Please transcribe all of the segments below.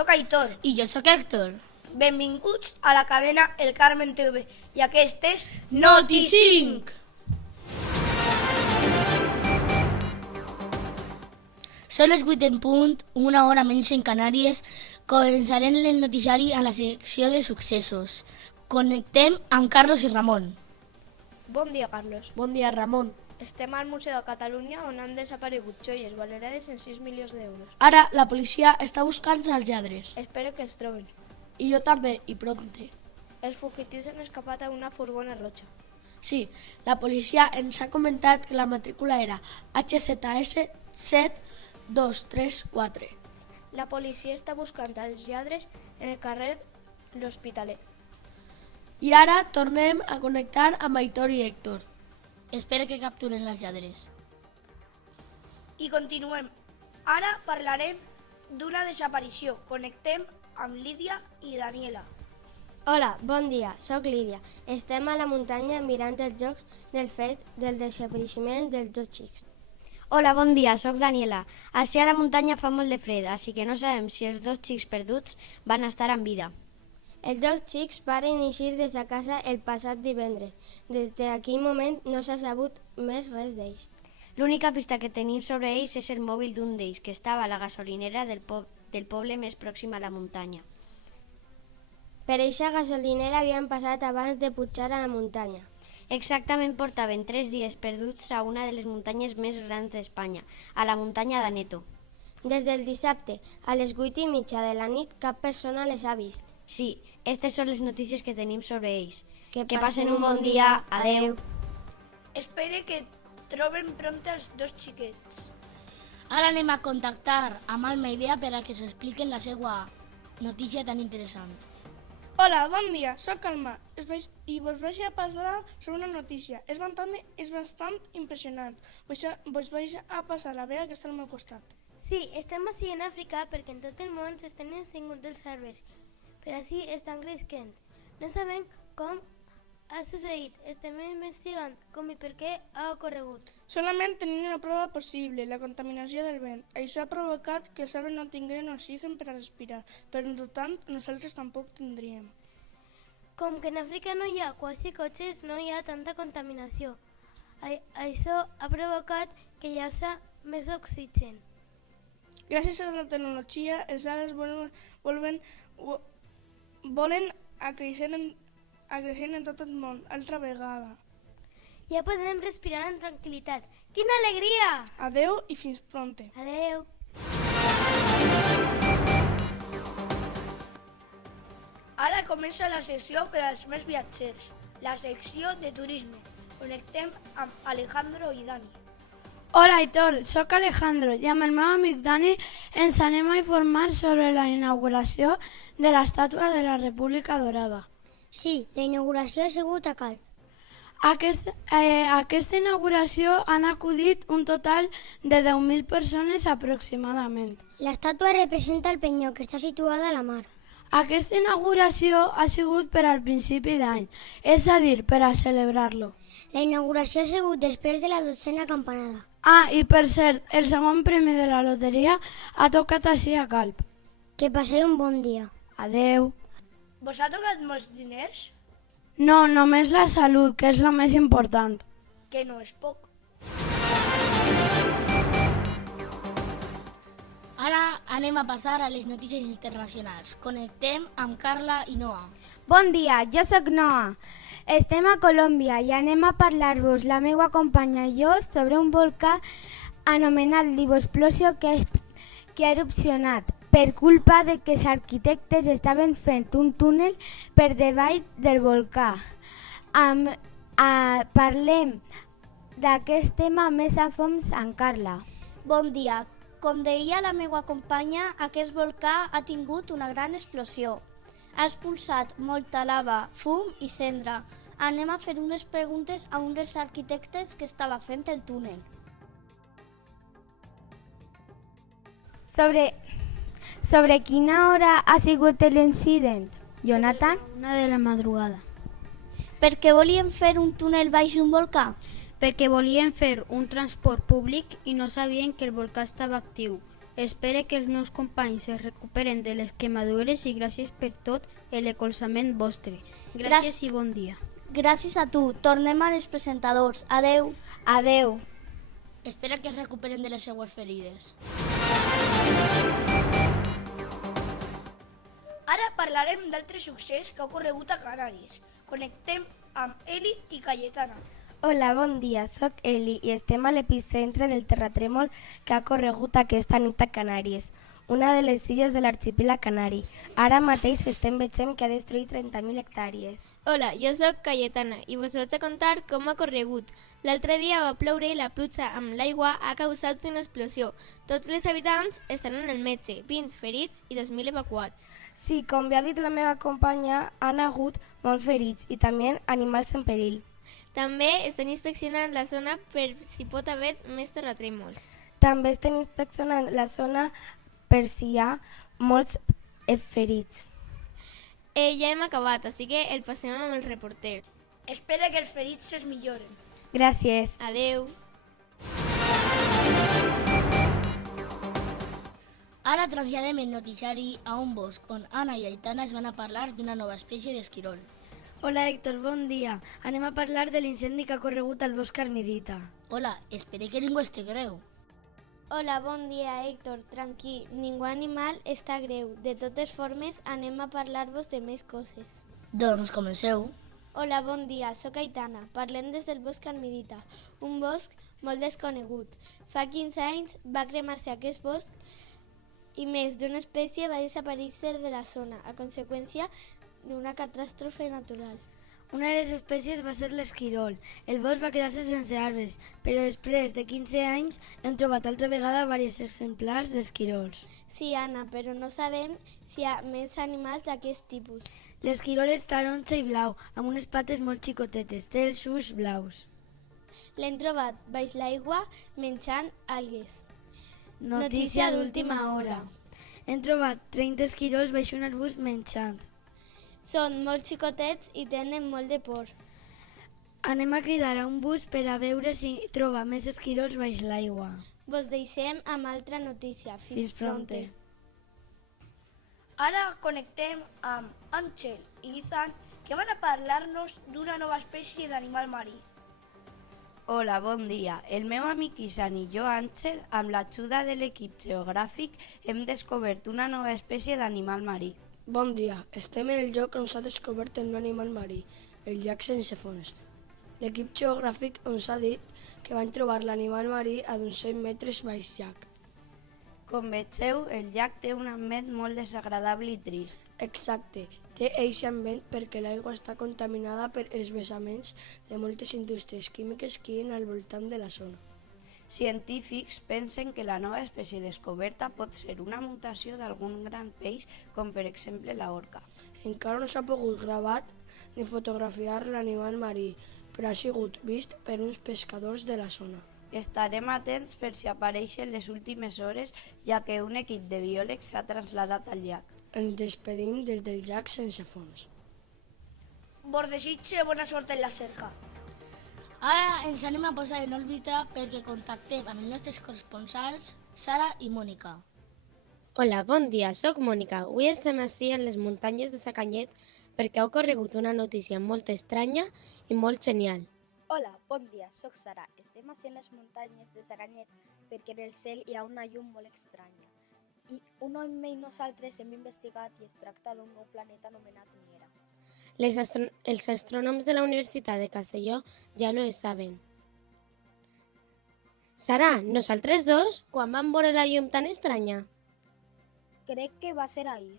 sóc Aitor. I jo sóc Héctor. Benvinguts a la cadena El Carmen TV. I aquest és Noti5! Són les 8 en punt, una hora menys en Canàries. Començarem el noticiari a la secció de successos. Connectem amb Carlos i Ramon. Bon dia, Carlos. Bon dia, Ramon. Estem al Museu de Catalunya on han desaparegut joies valorades en 6 milions d'euros. Ara la policia està buscant els lladres. Espero que els troben. I jo també, i pronte. Els fugitius han escapat a una furgona roja. Sí, la policia ens ha comentat que la matrícula era HZS 7234. La policia està buscant els lladres en el carrer L'Hospitalet. I ara tornem a connectar amb Aitor i Héctor. Espero que capturen les lladres. I continuem. Ara parlarem d'una desaparició. Connectem amb Lídia i Daniela. Hola, bon dia, sóc Lídia. Estem a la muntanya mirant els jocs del fet del desapareixement dels dos xics. Hola, bon dia, sóc Daniela. Així a la muntanya fa molt de fred, així que no sabem si els dos xics perduts van estar en vida. Els dos xics varen eixir de sa casa el passat divendres. Des d'aquell moment no s'ha sabut més res d'ells. L'única pista que tenim sobre ells és el mòbil d'un d'ells, que estava a la gasolinera del poble més pròxim a la muntanya. Per eixa gasolinera havien passat abans de pujar a la muntanya. Exactament portaven 3 dies perduts a una de les muntanyes més grans d'Espanya, a la muntanya d'Aneto. Des del dissabte, a les 8:30 de la nit, cap persona les ha vist. Sí, aquestes són les notícies que tenim sobre ells. Que passen un bon dia. Adeu. Espero que troben pront els dos xiquets. Ara anem a contactar amb Almeida per a que s'expliquen la seva notícia tan interessant. Hola, bon dia, sóc Alma i vos vaig a parlar sobre una notícia. És bastant impressionant. Vos vaig a passar a veure que està al meu costat. Sí, estem així en Àfrica perquè en tot el món s'estan extinguint els arbres, però així estan creixent. No sabem com ha succeït, estem investigant com i per què ha ocorregut. Solament tenim una prova possible, la contaminació del vent. Això ha provocat que els arbres no tinguin oxigen per a respirar, però per tant nosaltres tampoc tindríem. Com que en Àfrica no hi ha quasi cotxes, no hi ha tanta contaminació. Això ha provocat que hi hagi més oxigen. Gràcies a la tecnologia, els arbres volen a créixer en tot el món, altra vegada. Ja podem respirar amb tranquil·litat. Quina alegria! Adeu i fins pronte. Adeu. Ara comença la sessió per als més viatgers, la secció de turisme. Connectem amb Alejandro i Dani. Hola Aitor, sóc Alejandro i amb el meu amic Dani ens anem a informar sobre la inauguració de l'estàtua de la República Dorada. Sí, la inauguració ha sigut a Calp. Aquesta inauguració han acudit un total de 10.000 persones aproximadament. L'estàtua representa el penyó que està situada a la mar. Aquesta inauguració ha sigut per al principi d'any, és a dir, per a celebrar-lo. La inauguració ha sigut després de la 12a campanada. Ah, i per cert, el segon premi de la loteria ha tocat així a Calp. Que passeu un bon dia. Adeu. Vos ha tocat molts diners? No, només la salut, que és la més important. Que no és poc. Ara anem a passar a les notícies internacionals. Connectem amb Carla i Noa. Bon dia, jo sóc Noa. Estem a Colòmbia i anem a parlar-vos, la meva companya i jo, sobre un volcà anomenat Divoexplosio que ha erupcionat per culpa de que els arquitectes estaven fent un túnel per davall del volcà. Parlem d'aquest tema més a fons amb Carla. Bon dia. Com deia la meva companya, aquest volcà ha tingut una gran explosió. Ha expulsat molta lava, fum i cendra. Anem a fer unes preguntes a un dels arquitectes que estava fent el túnel. Sobre quina hora ha sigut l'incident, Jonathan? Una de la madrugada. Per què volien fer un túnel baix un volcà? Perquè volien fer un transport públic i no sabien que el volcà estava actiu. Espero que els meus companys es recuperen de les quemadures i gràcies per tot el recolzament vostre. Gràcies i bon dia. Gràcies a tu. Tornem als presentadors. Adeu. Adeu. Espera que es recuperen de les seues ferides. Ara parlarem d'altres succés que ha ocorregut a Canàries. Connectem amb Eli i Cayetana. Hola, bon dia. Soc Eli i estem a l'epicentre del terratrèmol que ha corregut aquesta nit a Canàries, una de les illes de l'arxipèlag canari. Ara mateix estem veient que ha destruït 30.000 hectàrees. Hola, jo sóc Cayetana i vos vaig a contar com ha corregut. L'altre dia va ploure i la pluja amb l'aigua ha causat una explosió. Tots els habitants estan en el metge, 20 ferits i 2.000 evacuats. Sí, com ja ha dit la meva companya, han hagut molts ferits i també animals en perill. També estan inspeccionant la zona per si pot haver més terratrèmols. També estan inspeccionant la zona per si hi ha molts ferits. Ja hem acabat, així que el passem amb el reporter. Espera que els ferits es milloren. Gràcies. Adeu. Ara traslladem el noticiari a un bosc on Anna i Aitana es van a parlar d'una nova espècie d'esquirol. Hola Héctor, bon dia. Anem a parlar de l'incendi que ha corregut al bosc Carmelita. Hola, espere que ningú esté greu. Hola, bon dia Héctor. Tranquil, ningú animal està greu. De totes formes, anem a parlar-vos de més coses. Doncs comenceu. Hola, bon dia. Soc Aitana. Parlem des del bosc Carmelita, un bosc molt desconegut. Fa 15 anys va cremar-se aquest bosc i més d'una espècie va desaparèixer de la zona a conseqüència d'una catàstrofe natural. Una de les espècies va ser l'esquirol. El bosc va quedar-se sense arbres, però després de 15 anys hem trobat altra vegada diversos exemplars d'esquirols. Sí, Anna, però no sabem si hi ha més animals d'aquest tipus. L'esquirol és taronja i blau, amb unes pates molt xicotetes, té els ulls blaus. L'hem trobat baix l'aigua menjant algues. Notícia d'última hora. Hem trobat 30 esquirols baix un arbust menjant. Són molt xicotets i tenen molt de por. Anem a cridar a un bus per a veure si troba més esquirols baix l'aigua. Vos deixem amb altra notícia. Fins pronte. Ara connectem amb Àngel i Ethan, que van a parlar-nos d'una nova espècie d'animal marí. Hola, bon dia. El meu amic Isan i jo, Àngel, amb l'ajuda de l'equip geogràfic, hem descobert una nova espècie d'animal marí. Bon dia, estem en el lloc on s'ha descobert un animal marí, el llac sense fons. L'equip geogràfic ens ha dit que van trobar l'animal marí a d'uns 100 metres baix llac. Com vegeu, el llac té un ambient molt desagradable i trist. Exacte, té eixe ambient perquè l'aigua està contaminada per els vessaments de moltes indústries químiques que hi ha al voltant de la zona. Científics pensen que la nova espècie descoberta pot ser una mutació d'algun gran peix, com per exemple la orca. Encara no s'ha pogut gravar ni fotografiar l'animal marí, però ha sigut vist per uns pescadors de la zona. Estarem atents per si apareixen les últimes hores, ja que un equip de biòlegs s'ha traslladat al llac. Ens despedim des del llac sense fons. Vos desitge bona sort en la cerca. Ara ens anem a posar en òrbita perquè contactem amb els nostres corresponsals, Sara i Mònica. Hola, bon dia, sóc Mònica. Avui estem ací en les muntanyes de Sacanyet perquè ha ocorregut una notícia molt estranya i molt genial. Hola, bon dia, sóc Sara. Estem ací en les muntanyes de Sacanyet perquè en el cel hi ha una llum molt estranya. I un home i nosaltres hem investigat i es tracta d'un nou planeta anomenat Niera. Els astrònoms de la Universitat de Castelló ja lo saben. Sara, nosaltres dos, quan vam veure la llum tan estranya? Crec que va ser ahir.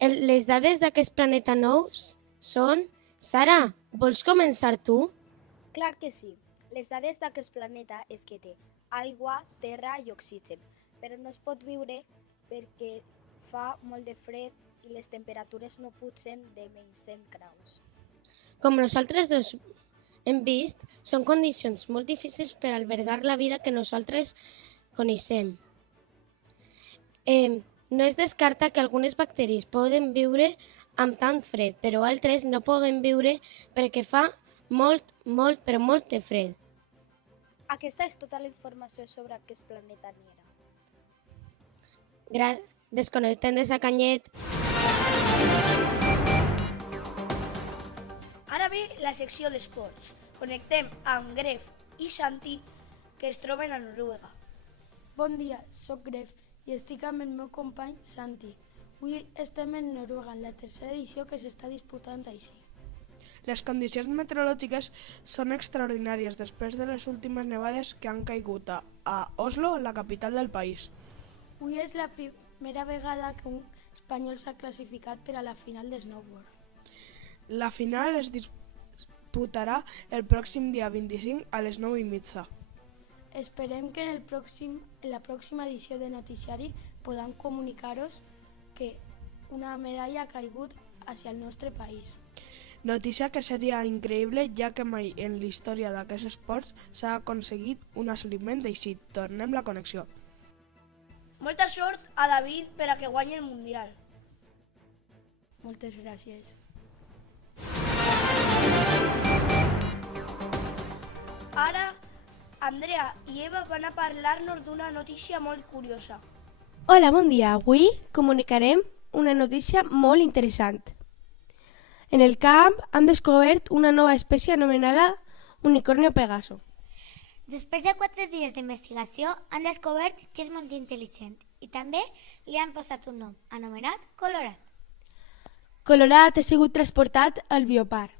Les dades d'aquest planeta nou són... Sara, vols començar tu? Clar que sí. Les dades d'aquest planeta és que té aigua, terra i oxigen, però no es pot viure perquè fa molt de fred i les temperatures no pugen de menys 100 graus. Com nosaltres dos hem vist, són condicions molt difícils per albergar la vida que nosaltres coneixem. No es descarta que algunes bacteris poden viure amb tant fred, però altres no poden viure perquè fa molt de fred. Aquesta és tota la informació sobre aquest planeta Niera. Desconnectem de Sacanyet. Ara ve la secció d'esports. Connectem amb Gref i Santi, que es troben a Noruega. Bon dia, sóc Gref i estic amb el meu company Santi. Avui estem en Noruega, en la tercera edició que s'està disputant així. Les condicions meteorològiques són extraordinàries després de les últimes nevades que han caigut a Oslo, la capital del país. Avui és la primera vegada que un espanyol s'ha classificat per a la final de snowboard. La final es disputarà el pròxim dia 25 a les 9:30. Esperem que en la pròxima edició de Noticiari podam comunicar-vos que una medalla ha caigut hacia el nostre país. Notícia que seria increïble, ja que mai en la història d'aquests esports s'ha aconseguit un assoliment així. Tornem la connexió. Molta sort a David per a que guanyi el Mundial. Moltes gràcies. Ara, Andrea i Eva van a parlar-nos d'una notícia molt curiosa. Hola, bon dia. Avui comunicarem una notícia molt interessant. En el camp han descobert una nova espècie anomenada unicornio pegaso. Després de 4 dies d'investigació han descobert que és molt intel·ligent i també li han posat un nom, anomenat Colorat. Colorat ha sigut transportat al bioparc.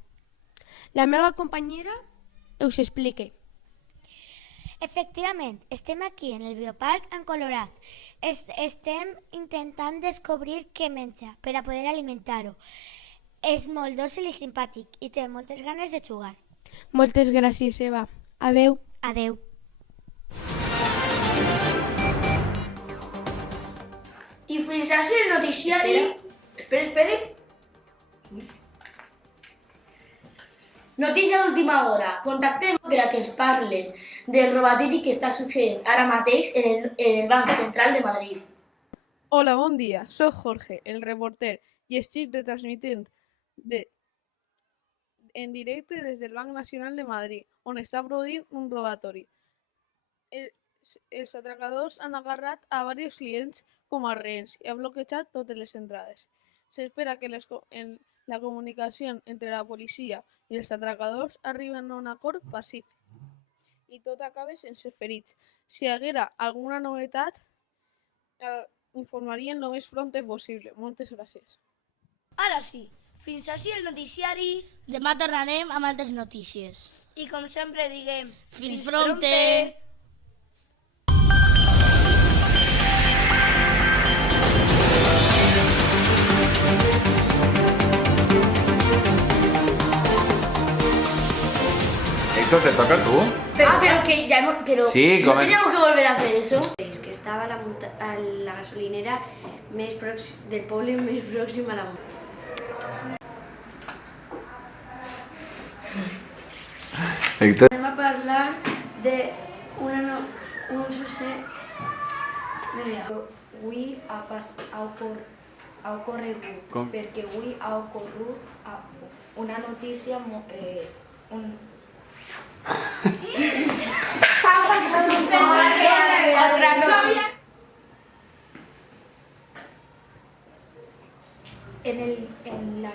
La meva companyera us explica. Efectivament, estem aquí en el bioparc en Colorat. Estem intentant descobrir què menja per a poder alimentar-ho. És molt dòcil i simpàtic i té moltes ganes de jugar. Moltes gràcies, Eva. Adeu. Adeu. I fins així el noticiari... Espera. Notícia d'última hora. Contactem per a que ens parlen del robatori que està succeint ara mateix en el Banc Central de Madrid. Hola, bon dia. Soc Jorge, el reporter, i estic retransmitint en directe des del Banc Nacional de Madrid, on està produint un robatori. Els atracadors han agarrat a diversos clients com a rehens i han bloquejat totes les entrades. S'espera que la comunicació entre la policia i els atracadors arriben a un acord pacífic i tot acabe sense ferits. Si hi haguera alguna novetat, informarien el més prompte possible. Moltes gràcies. Ara sí, fins així el noticiari. Demà tornarem amb altres notícies. I com sempre diguem, Fins prompte! Héctor, ¿te toca tú? Pero que ya hemos... Pero sí, no teníamos que volver a hacer eso. És que estava a la gasolinera del poble més pròxim a la muntanya. Héctor. Anem a parlar d'un succés. Avui ha ocorregut, perquè avui ha ocorregut una notícia otra noticia. En la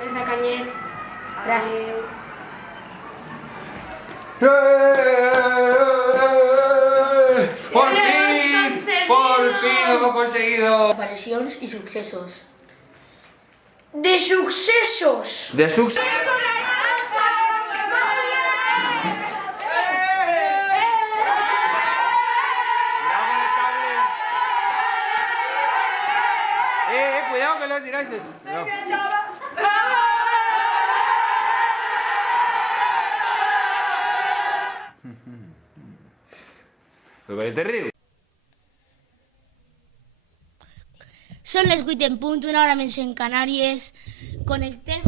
De Sacanyet. Adeu. ¡Por fin lo hemos conseguido! Aparicions i successos. De successos! De successos. Cuidado que lo tiráis eso. No. Lo que te río. Són les 8 en punt, una hora menys en Canàries. Connectem...